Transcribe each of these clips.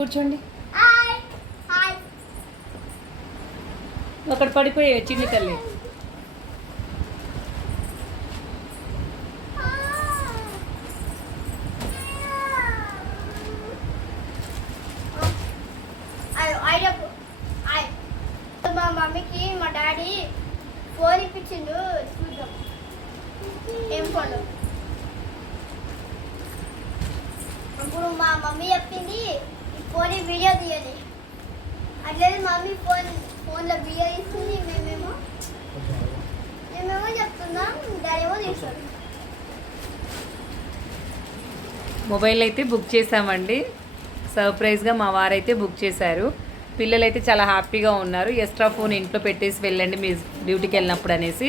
కూర్చోండి. ఒకటి పడిపోయే చిన్ని తల్లి. మా మమ్మీకి మా డాడీ ఫోన్ ఇప్పించిండు, చూద్దాం ఏం ఫోన్. అప్పుడు మా మమ్మీ చెప్పింది ఈ ఫోన్ వీడియో తీయాలి. అట్లేదు మమ్మీ ఫోన్లో వీడియో తీస్తుంది, మేమేమో చెప్తున్నాం, డాడీ ఏమో తీస్తాడు. మొబైల్ అయితే బుక్ చేసామండి. సర్ప్రైజ్గా మా వారైతే బుక్ చేశారు. పిల్లలైతే చాలా హ్యాపీగా ఉన్నారు. ఎక్స్ట్రా ఫోన్ ఇంట్లో పెట్టేసి వెళ్ళండి మీ డ్యూటీకి వెళ్ళినప్పుడు అనేసి.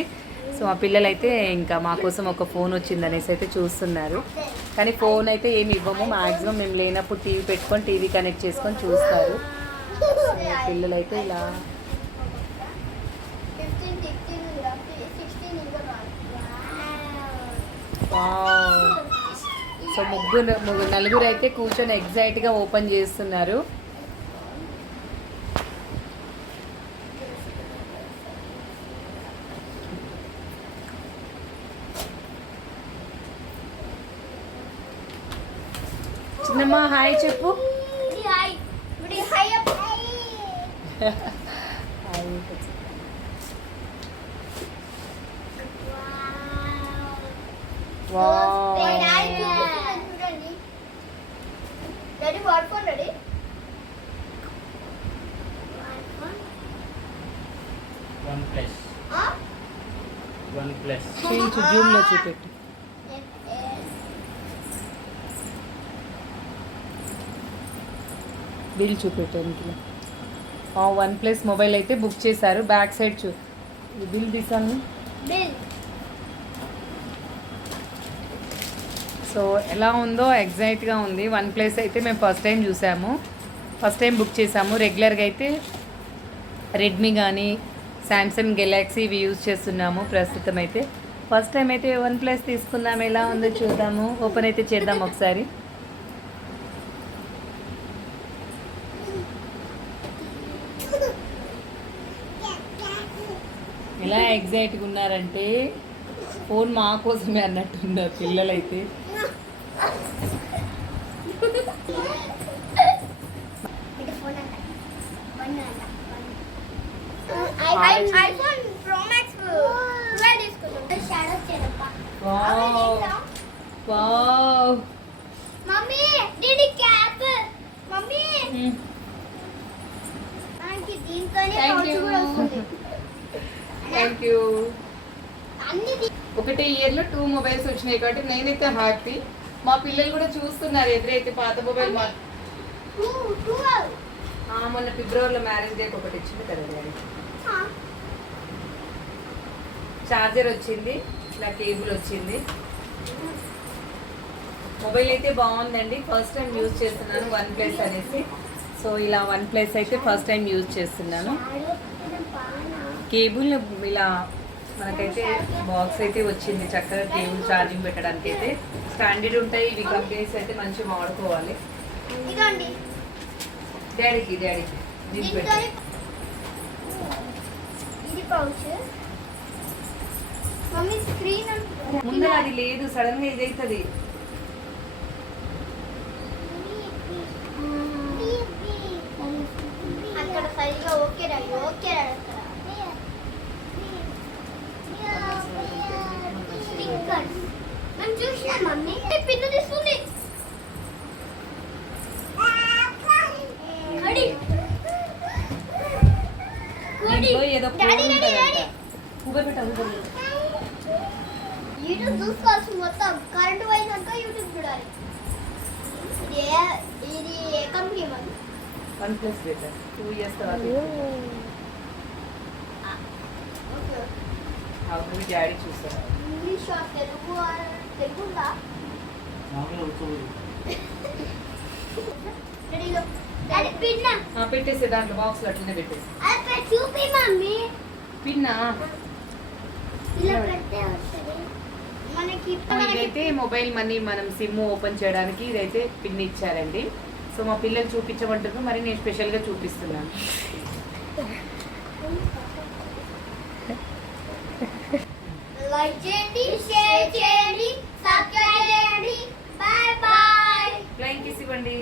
సో మా పిల్లలైతే ఇంకా మా కోసం ఒక ఫోన్ వచ్చిందనేసి అయితే చూస్తున్నారు. కానీ ఫోన్ అయితే ఏమి ఇవ్వము. మ్యాక్సిమం మేము లేనప్పుడు టీవీ పెట్టుకొని టీవీ కనెక్ట్ చేసుకొని చూస్తారు. పిల్లలైతే ఇలా సో నలుగురు అయితే కూర్చొని ఎగ్జైట్గా ఓపెన్ చేస్తున్నారు. చిన్నమ్మ హాయ్ చెప్పు. జూమ్లో చూపెట్టు. బిల్ చూపెట్టానికి OnePlus మొబైల్ అయితే బుక్ చేశారు. బ్యాక్ సైడ్ బిల్ తీసాను. సో ఎలా ఉందో ఎగ్జైట్గా ఉంది. OnePlus అయితే మేము ఫస్ట్ టైం చూసాము, ఫస్ట్ టైం బుక్ చేసాము. రెగ్యులర్గా అయితే రెడ్మీ కానీ శాంసంగ్ గెలాక్సీ ఇవి యూజ్ చేస్తున్నాము. ప్రస్తుతం అయితే ఫస్ట్ టైం అయితే OnePlus తీసుకున్నాము. ఎలా ఉందో చూద్దాము. ఓపెన్ అయితే చేద్దాం ఒకసారి. ఎలా ఎగ్జైట్గా ఉన్నారంటే ఫోన్ మా కోసమే అన్నట్టున్నారు పిల్లలైతే. Thank you. ఒకటే ఇయర్లో 2 మొబైల్స్ వచ్చినాయి కాబట్టి నేనైతే హ్యాపీ. మా పిల్లలు కూడా చూస్తున్నారు ఎదురైతే పాత మొబైల్. మొన్న ఫిబ్రవరిలో మ్యారేజ్ డేకి ఒకటి ఇచ్చింది కదా డాడీ. చార్జర్ వచ్చింది, ఇలా కేబుల్ వచ్చింది. మొబైల్ అయితే బాగుందండి. ఫస్ట్ టైం యూజ్ చేస్తున్నాను OnePlus అనేసి. సో ఇలా OnePlus అయితే ఫస్ట్ టైం యూజ్ చేస్తున్నాను. కేబుల్ ఇలా మనకైతే బాక్స్ అయితే వచ్చింది. చక్కగా కేబుల్ ఛార్జింగ్ పెట్టడానికి అయితే స్టాండర్డ్ ఉంటాయి ఇవి. కంపెనీస్ అయితే మంచిగా వాడుకోవాలి. డాడీకి ముందర అది లేదు, సడన్ గా ఇది అవుతుంది. ఏదో యూట్యూబ్ చూసుకోవాల్సి మొత్తం కరెంట్ పోయినాక యూట్యూబ్ చూడాలి. ఇది ఏ కంపెనీ మరి? OnePlus better. 2 years తర్వాత అవును. డాడీ చూసారు. ఇంగ్లీష్ తెలుగు ఉందా? పెట్టేసి దాంట్లో బాక్స్ అట్లనే పెట్టేసి. చూపి మమ్మీ. పిన్నా ఇలా పెడితే వస్తది. మనకి ఇదైతే మొబైల్ మనీ మనం సిమ్ ఓపెన్ చేయడానికి ఇదైతే పిన్ ఇచ్చారండి. సో సో మా పిల్లలు చూపించమంటారు, మరి నేను స్పెషల్గా చూపిస్తున్నాను. లైక్ చేయండి, షేర్ చేయండి, సబ్స్క్రైబ్ చేయండి. Bye bye. ఫ్లైంగ్ కిస్ ఇవ్వండి.